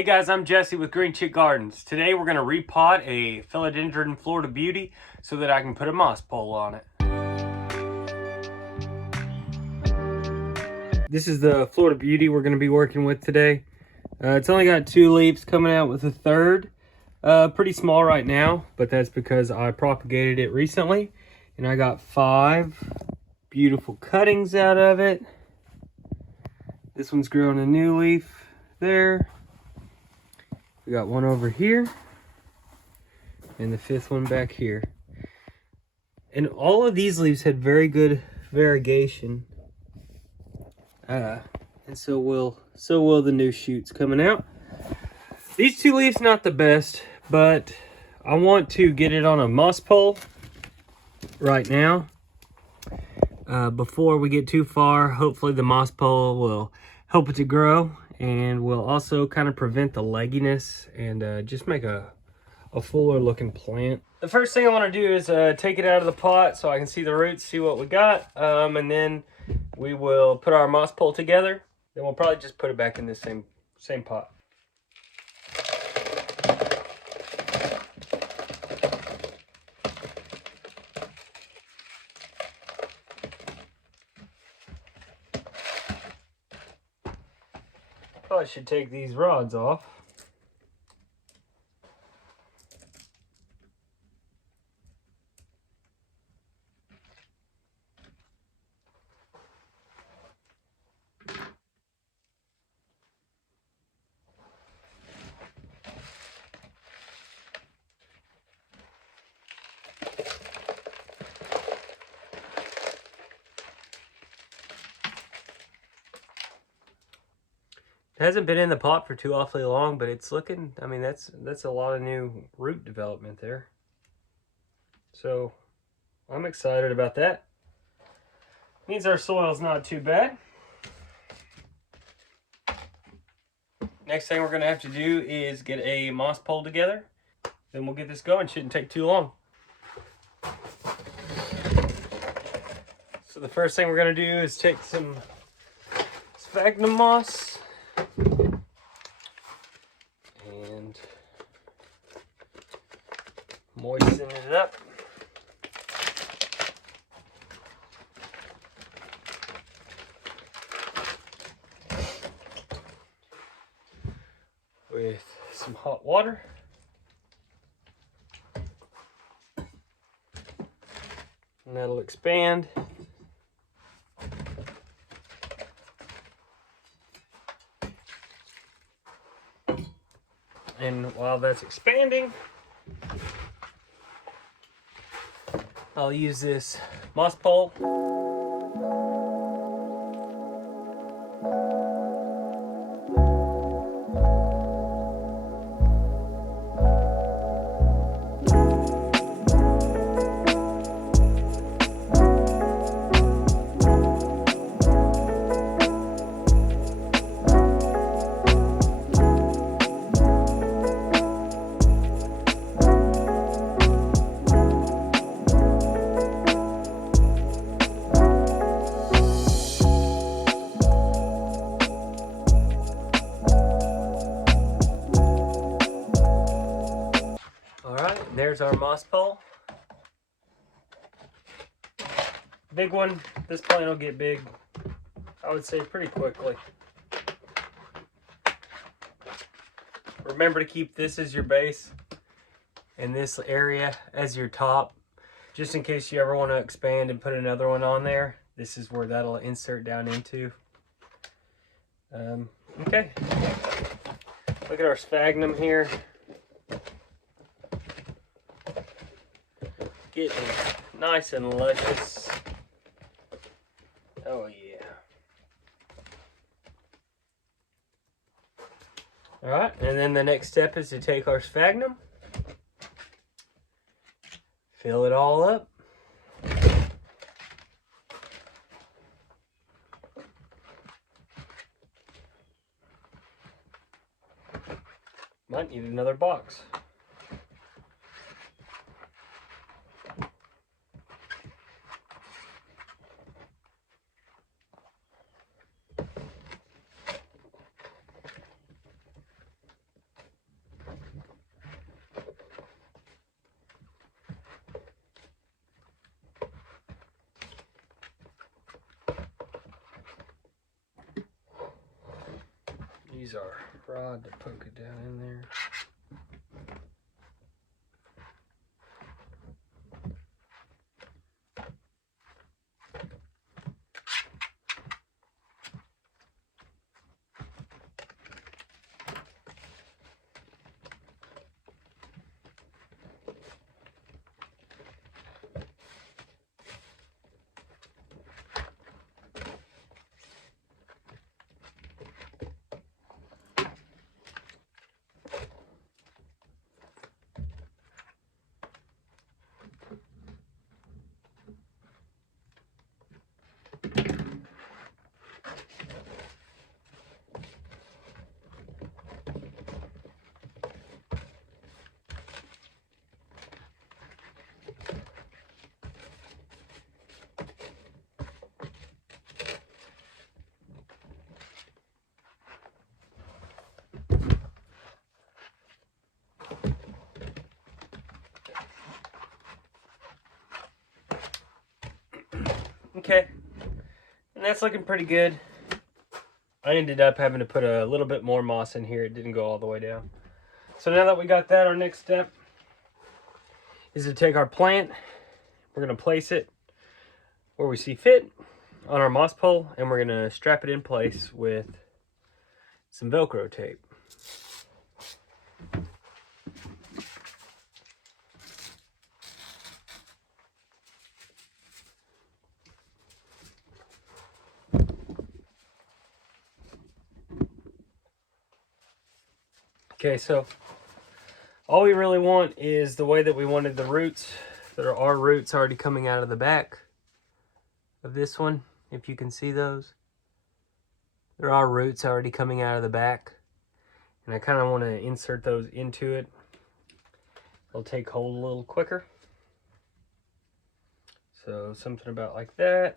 Hey guys, I'm Jesse with Green Chick Gardens. Today we're going to repot a Philodendron Florida Beauty so that I can put a moss pole on it. This is the Florida Beauty we're going to be working with today. It's only got 2 leaves, coming out with a third. Pretty small right now, but that's because I propagated it recently. And I got 5 beautiful cuttings out of it. This one's growing a new leaf there. We got one over here, and the 5th one back here. And all of these leaves had very good variegation. And so will the new shoots coming out. These 2 leaves not the best, but I want to get it on a moss pole right now. Before we get too far, hopefully the moss pole will help it to grow and will also kind of prevent the legginess and just make a fuller looking plant. The first thing I want to do is take it out of the pot so I can see the roots, see what we got, and then we will put our moss pole together. Then we'll probably just put it back in this same pot. Probably should take these rods off. It hasn't been in the pot for too awfully long, but it's looking, I mean, that's a lot of new root development there. So I'm excited about that. Means our soil's not too bad. Next thing we're gonna have to do is get a moss pole together. Then we'll get this going. Shouldn't take too long. So the first thing we're gonna do is take some sphagnum moss and moisten it up. With some hot water. And that'll expand. And while that's expanding, I'll use this moss pole. There's our moss pole. Big one. This plant will get big, I would say, pretty quickly. Remember to keep this as your base and this area as your top, just in case you ever want to expand and put another one on there. This is where that'll insert down into. Okay. Look at our sphagnum here. Getting nice and luscious. Oh yeah. Alright, and then the next step is to take our sphagnum, fill it all up. Might need another box. Use our rod to poke it down in there. Okay, and that's looking pretty good. I ended up having to put a little bit more moss in here. It didn't go all the way down. So now that we got that, our next step is to take our plant. We're going to place it where we see fit on our moss pole, and we're going to strap it in place with some Velcro tape. Okay, so all we really want is the way that we wanted the roots. There are roots already coming out of the back of this one, if you can see those. There are roots already coming out of the back, and I kind of want to insert those into it. They'll take hold a little quicker. So something about like that,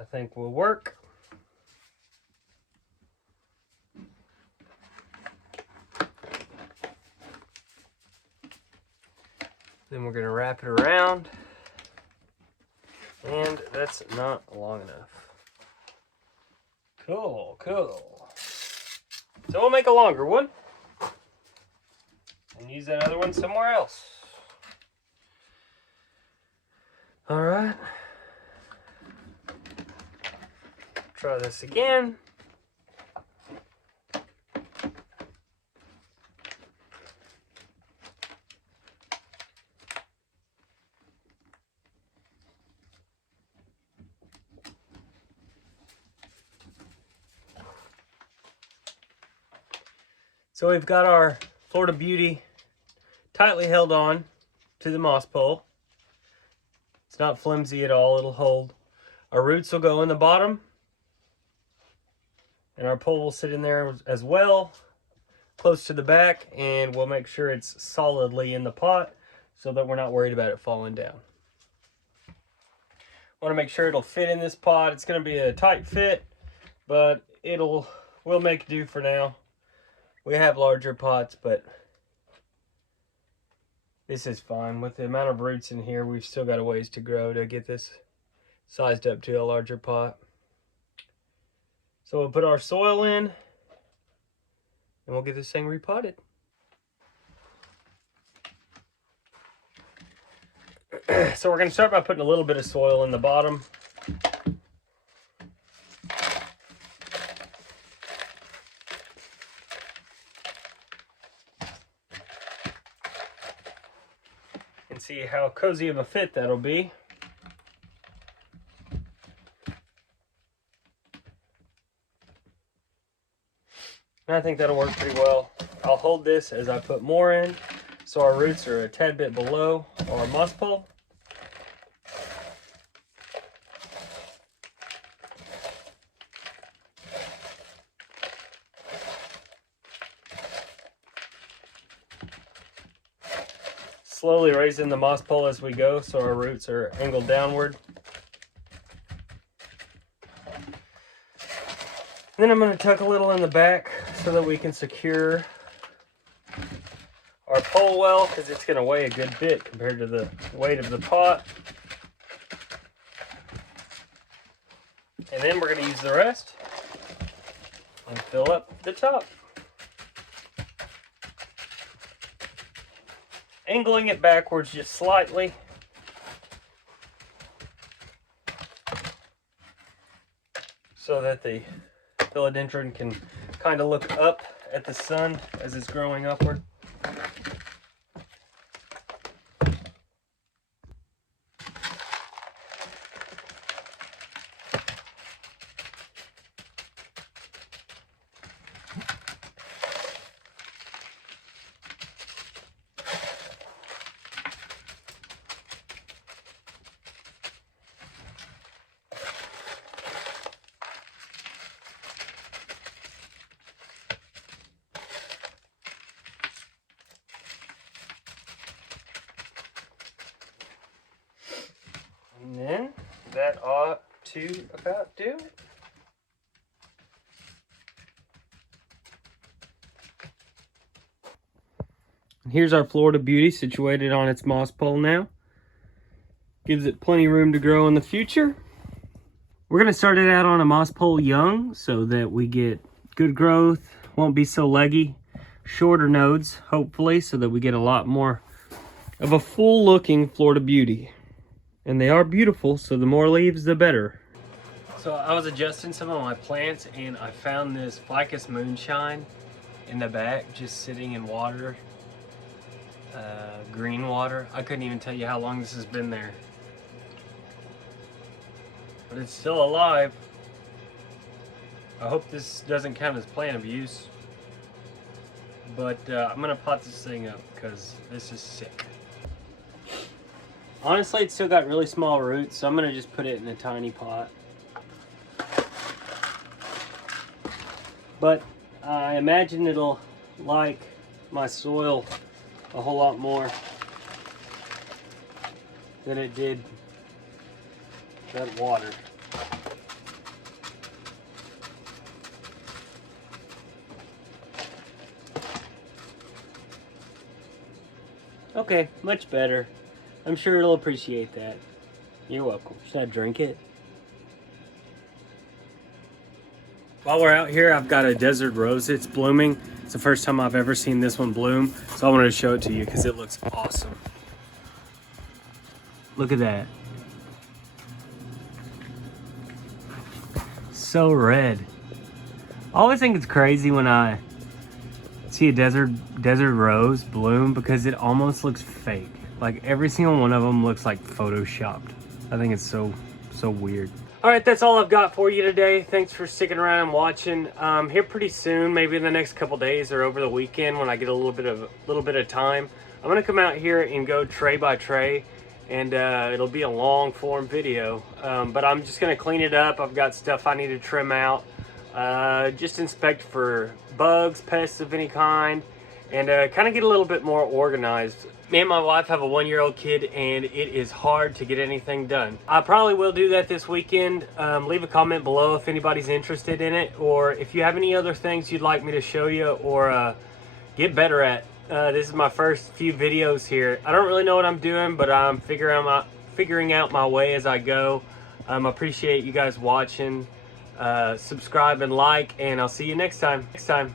I think will work. Then we're going to wrap it around, and that's not long enough. Cool, cool. So we'll make a longer one and use that other one somewhere else. All right. Try this again. So we've got our Florida Beauty tightly held on to the moss pole. It's not flimsy at all, it'll hold. Our roots will go in the bottom, and our pole will sit in there as well, close to the back, and we'll make sure it's solidly in the pot so that we're not worried about it falling down. Want to make sure it'll fit in this pot. It's going to be a tight fit, but we'll make do for now. We have larger pots, but this is fine. With the amount of roots in here, we've still got a ways to grow to get this sized up to a larger pot. So we'll put our soil in, and we'll get this thing repotted. So we're going to start by putting a little bit of soil in the bottom. And see how cozy of a fit that'll be. And I think that'll work pretty well. I'll hold this as I put more in, so our roots are a tad bit below our moss pole. Slowly raising the moss pole as we go so our roots are angled downward. Then I'm going to tuck a little in the back so that we can secure our pole well, because it's going to weigh a good bit compared to the weight of the pot. And then we're going to use the rest and fill up the top. Angling it backwards just slightly. So that the philodendron can kind of look up at the sun as it's growing upward. And then that ought to about do it. Here's our Florida Beauty situated on its moss pole now. Gives it plenty of room to grow in the future. We're going to start it out on a moss pole young so that we get good growth, won't be so leggy, shorter nodes hopefully, so that we get a lot more of a full looking Florida Beauty. And they are beautiful, so the more leaves, the better. So I was adjusting some of my plants and I found this Ficus Moonshine in the back, just sitting in water, green water. I couldn't even tell you how long this has been there. But it's still alive. I hope this doesn't count as plant abuse. But I'm gonna pot this thing up because this is sick. Honestly, it's still got really small roots, so I'm going to just put it in a tiny pot. But I imagine it'll like my soil a whole lot more than it did that water. Okay, much better. I'm sure it'll appreciate that. You're welcome. Should I drink it? While we're out here, I've got a desert rose. It's blooming. It's the first time I've ever seen this one bloom, so I wanted to show it to you because it looks awesome. Look at that. So red. I always think it's crazy when I see a desert rose bloom because it almost looks fake. Like every single one of them looks like photoshopped. I think it's so weird. All right, that's all I've got for you today. Thanks for sticking around and watching. Here pretty soon, maybe in the next couple days or over the weekend when I get a little bit of time, I'm gonna come out here and go tray by tray, and it'll be a long form video. But I'm just gonna clean it up. I've got stuff I need to trim out. Just inspect for bugs, pests of any kind, and kind of get a little bit more organized. Me and my wife have a 1-year-old kid, and it is hard to get anything done. I probably will do that this weekend. Leave a comment below if anybody's interested in it, or if you have any other things you'd like me to show you or get better at. This is my first few videos here. I don't really know what I'm doing, but I'm figuring out my way as I go. I appreciate you guys watching. Subscribe and like, and I'll see you next time.